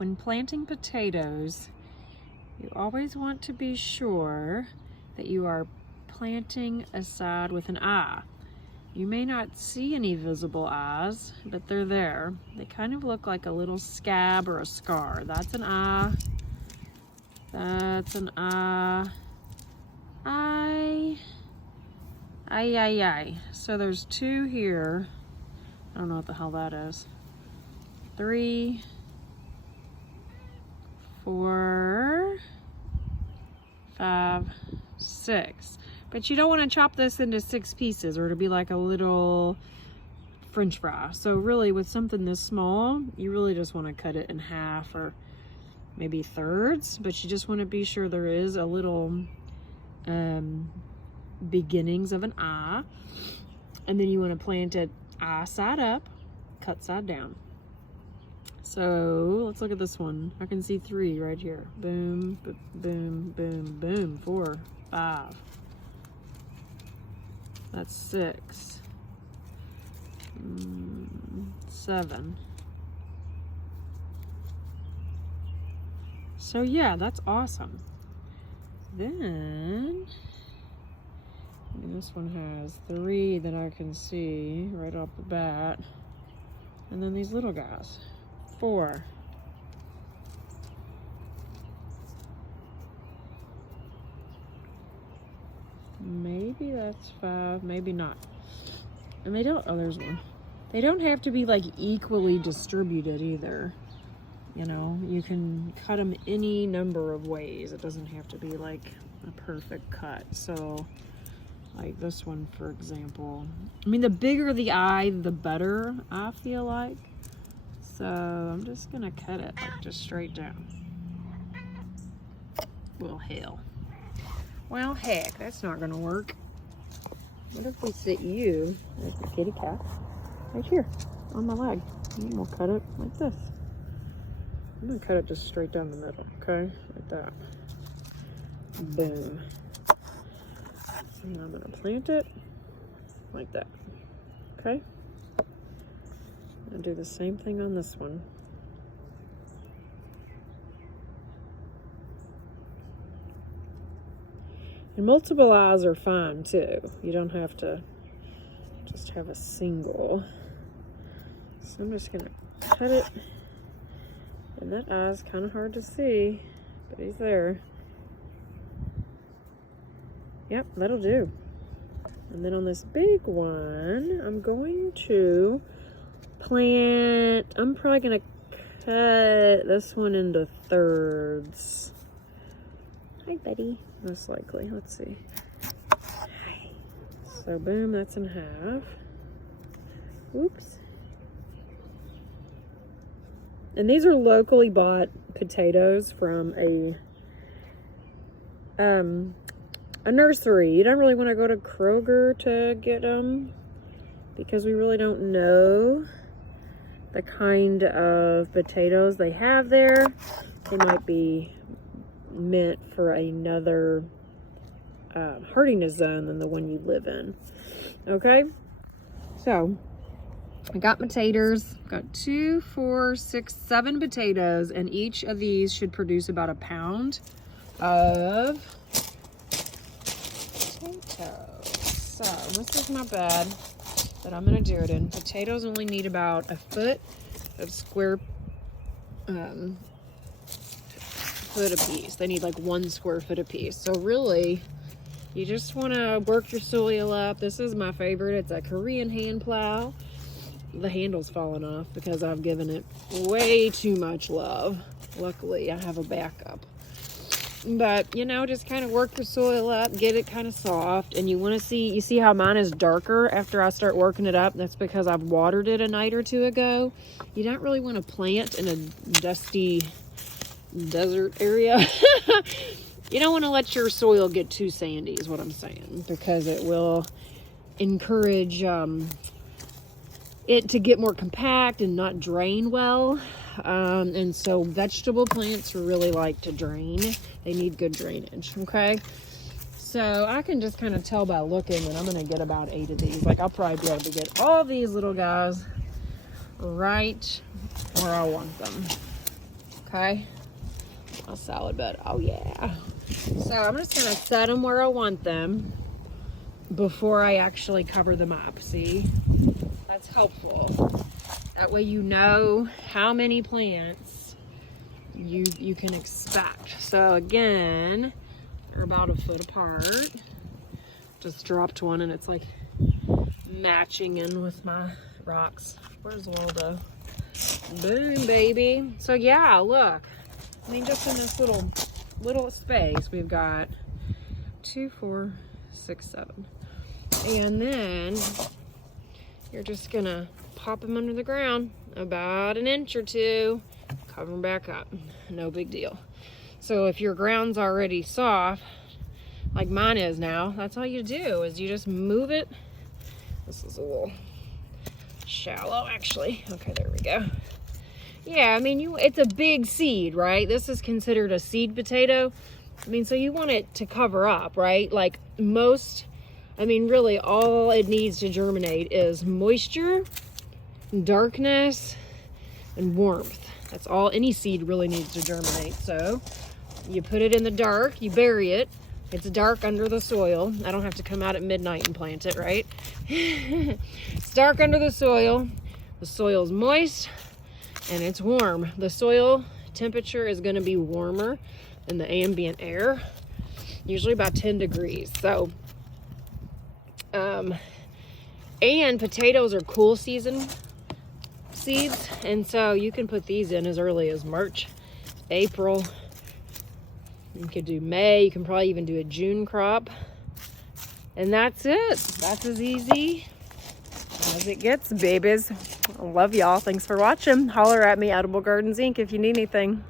when planting potatoes, you always want to be sure that you are planting a side with an eye. You may not see any visible eyes, but they're there. They kind of look like a little scab or a scar. That's an eye. That's an eye. Eye. So there's 2 here. I don't know what the hell that is. 3, 4, 5, 6. But you don't want to chop this into 6 pieces or it'll be like a little French fry. So really with something this small, you really just want to cut it in half or maybe thirds, but you just want to be sure there is a little beginnings of an eye. And then you want to plant it eye side up, cut side down. So let's look at this one. I can see 3 right here. Boom, boom, boom, boom. 4, 5. That's 6. 7. So yeah, that's awesome. Then this one has 3 that I can see right off the bat. And then these little guys. 4. Maybe that's 5, maybe not. And they don't, oh, there's 1. They don't have to be like equally distributed either. You know, you can cut them any number of ways. It doesn't have to be like a perfect cut. So like this one, for example. I mean, the bigger the eye, the better, I feel like. So I'm just gonna cut it like just straight down. Well, hell. Well, heck, that's not gonna work. What if we sit you, there's the kitty cat, right here on my leg. And we'll cut it like this. I'm gonna cut it just straight down the middle, okay? Like that. Boom. And I'm gonna plant it like that, okay? And do the same thing on this one. And multiple eyes are fine too. You don't have to just have a single. So I'm just gonna cut it. And that eye's kind of hard to see, but he's there. Yep, that'll do. And then on this big one, I'm going to plant, I'm probably gonna cut this one into thirds. Hi, buddy. Most likely, let's see. So boom, that's in half. Oops. And these are locally bought potatoes from a nursery. You don't really want to go to Kroger to get them because we really don't know the kind of potatoes they have there. They might be meant for another hardiness zone than the one you live in. Okay, so I got my taters. Got 2, 4, 6, 7 potatoes, and each of these should produce about a pound of potatoes. So this is my bed that I'm gonna do it in. Potatoes only need about a foot of square foot a piece. They need like 1 square foot a piece. So really, you just want to work your soil up. This is my favorite. It's a Korean hand plow. The handle's fallen off because I've given it way too much love. Luckily, I have a backup. But, you know, just kind of work your soil up, get it kind of soft. And you want to see, you see how mine is darker after I start working it up? That's because I've watered it a night or 2 ago. You don't really want to plant in a dusty desert area. You don't want to let your soil get too sandy is what I'm saying, because it will encourage it to get more compact and not drain well. And so vegetable plants really like to drain. They need good drainage, okay? So I can just kind of tell by looking that I'm going to get about 8 of these. Like, I'll probably be able to get all these little guys right where I want them. Okay. A salad bed. Oh yeah. So I'm just gonna set them where I want them before I actually cover them up. See, that's helpful. That way you know how many plants you can expect. So again, they're about a foot apart. Just dropped one and it's like matching in with my rocks. Where's Waldo? Boom, baby. So yeah, look. I mean, just in this little space, we've got 2, 4, 6, 7. And then you're just gonna pop them under the ground about an inch or two, cover them back up. No big deal. So if your ground's already soft, like mine is now, that's all you do is you just move it. This is a little shallow, actually. Okay, there we go. Yeah, I mean, it's a big seed, right? This is considered a seed potato. I mean, so you want it to cover up, right? Like most, I mean, really all it needs to germinate is moisture, darkness, and warmth. That's all any seed really needs to germinate. So you put it in the dark, you bury it. It's dark under the soil. I don't have to come out at midnight and plant it, right? It's dark under the soil. The soil's moist and it's warm. The soil temperature is going to be warmer than the ambient air, usually about 10 degrees. So, and potatoes are cool season seeds, and so you can put these in as early as March, April. You could do May. You can probably even do a June crop. And that's it. That's as easy as it gets, babies. I love y'all. Thanks for watching. Holler at me, Edible Gardens Inc. if you need anything.